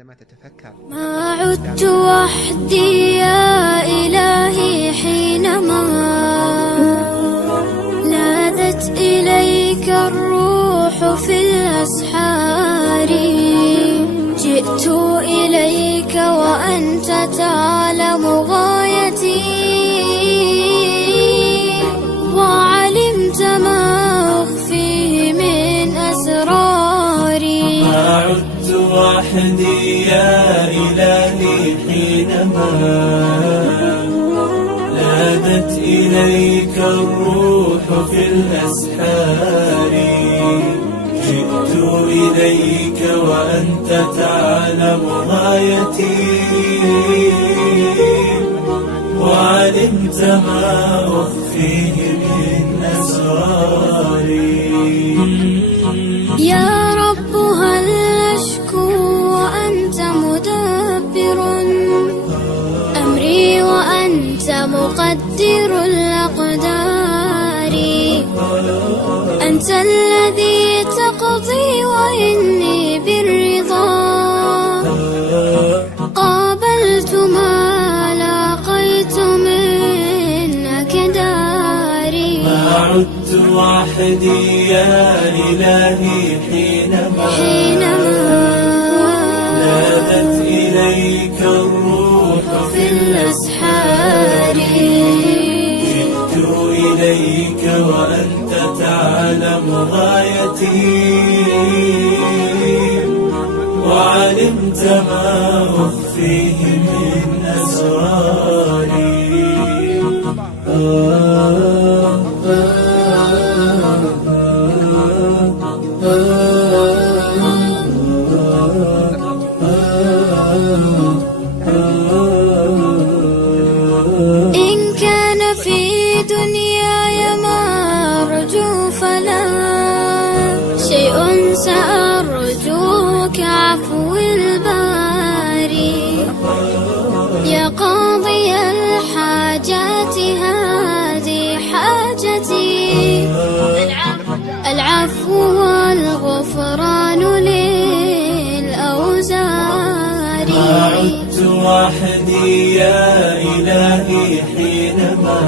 عندما تتفكر. ما عدت وحدي يا إلهي حينما لاذت إليك الروح في الأسحار. جئت إليك وأنت تعلم غايتي، وعلمت ما أخفيه من أسراري. ما عدت وحدي يا إلهي حينما لاذت إليك الروح في الأسحار. جئت إليك وأنت تعلم غايتي، وعلمت ما أخفيه من أسراري. يا رب هل أشكو وأنت مدبر أمري وأنت مقدر الأقدار. أنت الذي تقضي وإني بالرضا قابلت ما لاقيت منك داري. ما عدت وحدي يا إلهي حينما لاذت إليك الروح في الأسحار. جئت إليك وأنت تعلم غايتي، وعلمت ما أخفيه من أسراري. إن كان في دنياي ما أرجو فلا شيء سأرجوك عفو الباري. يا قاضي الحاجات هذه حاجتي، العفو والغفران للأوزار. ما عدت وحدي يا إلهي حينما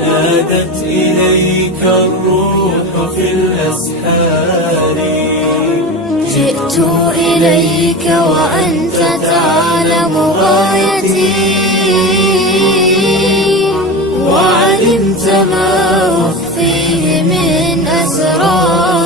لاذت إليك الروح في الأسحار. جئت إليك وأنت تعلم غايتي، وعلمت ما أخفيه من أسراري.